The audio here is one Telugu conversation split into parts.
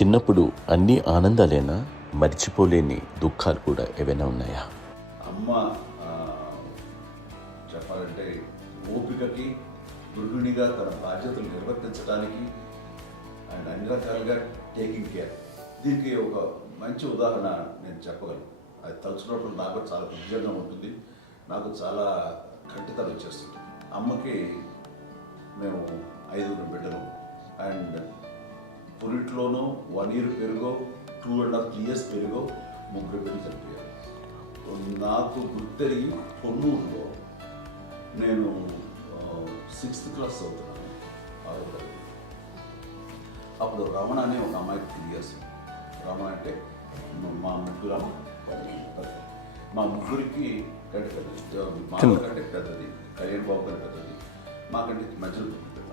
చిన్నప్పుడు అన్ని ఆనందాలేనా, మర్చిపోలేని దుఃఖాలు కూడా ఏవైనా ఉన్నాయా? అమ్మ చెప్పాలంటే ఓపికకి, గృహిణిగా తన బాధ్యతలు నిర్వర్తించడానికి అండ్ అన్ని రకాలుగా టేకింగ్ కేర్, దీనికి ఒక మంచి ఉదాహరణ నేను చెప్పగలను. అది తలుచుకున్నప్పుడు నాకు చాలా ఉద్యోగంగా ఉంటుంది, నాకు చాలా కంటితనం వచ్చేస్తుంది. అమ్మకి మేము 5 బిడ్డలు అండ్ పురిట్లోనూ 1 year పెరుగో 2.5 years పెరుగో 3 బిడ్డలు చనిపోయారు. నాకు గుర్తెరిగి పొన్నూరులో నేను 6th class చదువుతున్నాను, 6వ తరగతి. అప్పుడు రమణ అనే ఒక అమ్మాయికి 2 years. రమణ అంటే మా ముగ్గురికి కంటే పెద్దది, మా కంటే పెద్దది, కళ్యాణ్ బాబు కంటే పెద్దది, మాకంటే మధ్యలో పిల్ల.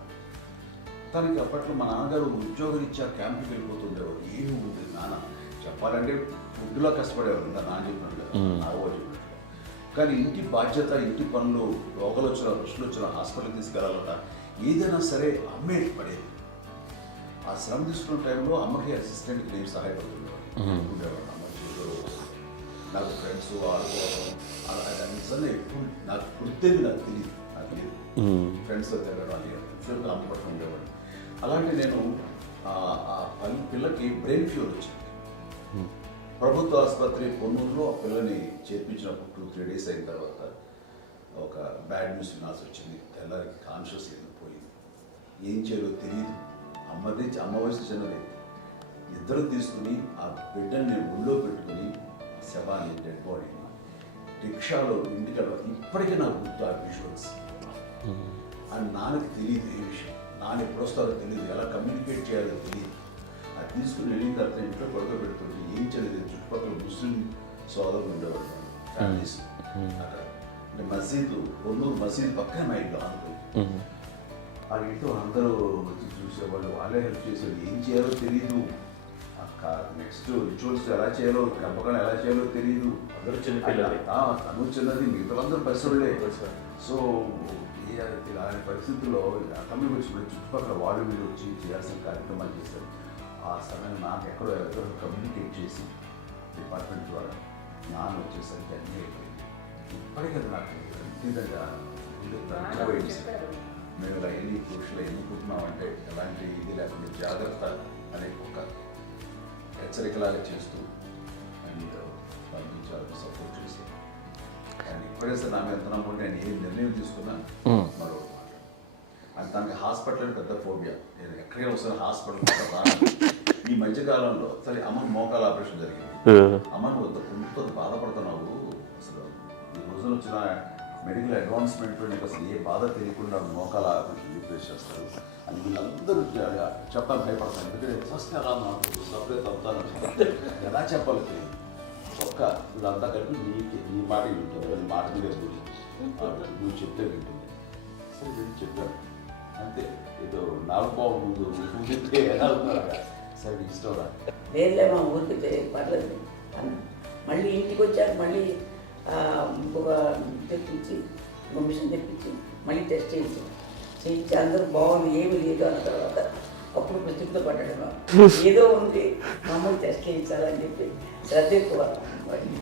తనకి అప్పట్లో మా నాన్నగారు ఉద్యోగరీత్యా క్యాంపుకి వెళ్ళిపోతుండేవారు. ఏమి ఉంది నాన్న చెప్పాలంటే ఫుడ్లో కష్టపడేవారు, ఇంకా నాన్న చెప్పినట్టు నాగబాబు చెప్పినట్టు. కానీ ఇంటి బాధ్యత, ఇంటి పనులు, రోగాలు వచ్చిన రుచులు వచ్చిన హాస్పిటల్కి తీసుకెళ్ళాలట, ఏదైనా సరే అమ్మే పడేది. ఆ శ్రమ తీసుకున్న టైంలో అమ్మకి అసిస్టెంట్కి నేను సహాయపడుతుండేవాడు ఉండేవాడు. అమ్మ నాకు ఫ్రెండ్స్ ఆడుకోవడం అలా నిజంగా ఎప్పుడు నాకు గుర్తేది, నాకు తెలియదు ఫ్రెండ్స్తో తిరగడం అని ఫ్రెండ్స్తో అమ్మ పట్ల ఉండేవాడు. అలాంటి నేను ఆ పిల్లకి బ్రెయిన్ ఫ్యూర్ వచ్చింది. ప్రభుత్వ ఆసుపత్రి పొన్నూరులో ఆ పిల్లని చేర్పించినప్పుడు 2-3 days అయిన తర్వాత ఒక బ్యాడ్ న్యూస్ వినాల్సి వచ్చింది. తెల్లారికి కాన్షియస్ పోయింది, ఏం చేయాలో తెలియదు. అమ్మ వయసు చిన్నది. ఇద్దరు తీసుకుని ఆ బిడ్డని ఒళ్ళో పెట్టుకుని శవాన్ని, డెడ్ బాడీని రిక్షాలో ఇంటికి వెళ్ళాలి. ఇప్పటికీ నాకు గుర్తు ఆ విజువల్స్. అండ్ నాన్నకి తెలియదు ఏ విషయం, నాన్న ఎప్పుడు వస్తారో తెలియదు, ఎలా కమ్యూనికేట్ చేయాలో తెలియదు. అది తీసుకుని వెళ్ళిన తర్వాత ఇంట్లో పడుకోబెడుతుంటే ఏం చేయలేదు. చుట్టుపక్కల ముస్లిం సోదరులు ఉండేవాళ్ళు, ఫ్యామిలీస్ అక్కడ. అంటే మసీదు, పొన్నూరు మసీదు పక్కనే మా ఇంట్లో అనుకుంది. ఆ ఇంట్లో అందరూ వచ్చి చూసేవాళ్ళు, వాళ్ళే హెల్ప్ చేసేవాళ్ళు. ఏం చేయాలో తెలియదు, నెక్స్ట్ రిచువల్స్ ఎలా చేయాలో, కంపకాలు ఎలా చేయాలో తెలియదు. అందరూ చిన్నపిల్లలే, తను చిన్నది, మిగతాందరూ పరిసరులే. సో ఇలాంటి పరిస్థితుల్లో కమ్యూనిటీ వచ్చి చుట్టుపక్కల వాళ్ళు మీరు వచ్చి చేయాల్సిన కార్యక్రమాలు చేశారు. ఆ సమయం నాకు ఎక్కడో కమ్యూనికేట్ చేసి డిపార్ట్మెంట్ ద్వారా నాన్న వచ్చేసరికి అన్నీ అయిపోయింది. ఇప్పటికీ నాకు ఇంటిదగ్గర మేము ఇలా ఎన్ని పురుషులు ఎన్నుకుంటున్నామంటే ఎలాంటి ఇది లేకుండా జాగ్రత్త అనే ఒక హెచ్చరికలాగా చేస్తూ అండ్ పంపించాలని సపోర్ట్ చేసి. అండ్ ఇప్పుడైతే నా మీద ఎంత నమ్ముకుంటే నేను ఏ నిర్ణయం తీసుకున్నా మరో మాట. అండ్ తనకి హాస్పిటల్ పెద్ద ఫోబియా. నేను ఎక్కడికి వస్తాను హాస్పిటల్. ఈ మధ్యకాలంలో సరే అమ్మకి మోకాల ఆపరేషన్ జరిగింది. అమ్మను కొంత బాధపడుతున్నావు, అసలు ఈ రోజున వచ్చిన మెడికల్ అడ్వాన్స్మెంట్లో నీకు అసలు ఏ బాధ తెలియకుండా మోకాల ఆపరేషన్ రీప్లేస్ చేస్తారు అని వీళ్ళందరూ చెప్పాలని భయపడతాను. ఎందుకంటే ఫస్ట్ అలా నాకు సపరేట్ అవుతాను, ఎలా చెప్పాలి తెలియదు. ఒక్క వీళ్ళంతా కలిపి నీ మాట వింటుంది, అది మాట మీద నువ్వు చెప్తే వింటుంది. సరే నేను చెప్పాను అంతే. ఏదో 4 పావు ముందు చెప్తే ఎలా అవుతున్నారా, సరే ఇష్టం రా లేదులే మా ఊరికి పర్లేదు. మళ్ళీ ఇంటికి వచ్చాక మళ్ళీ ఇంకొక తెప్పించి, ఇంకో మిషన్ తెప్పించి మళ్ళీ టెస్ట్ చేయించి అందరూ బాగుంది, ఏమీ లేదు అన్న తర్వాత అప్పుడు ప్రతితో పట్టడం ఏదో ఉంది, మమ్మల్ని టెస్ట్ చేయించాలని చెప్పి శ్రద్ధ ఎక్కువ.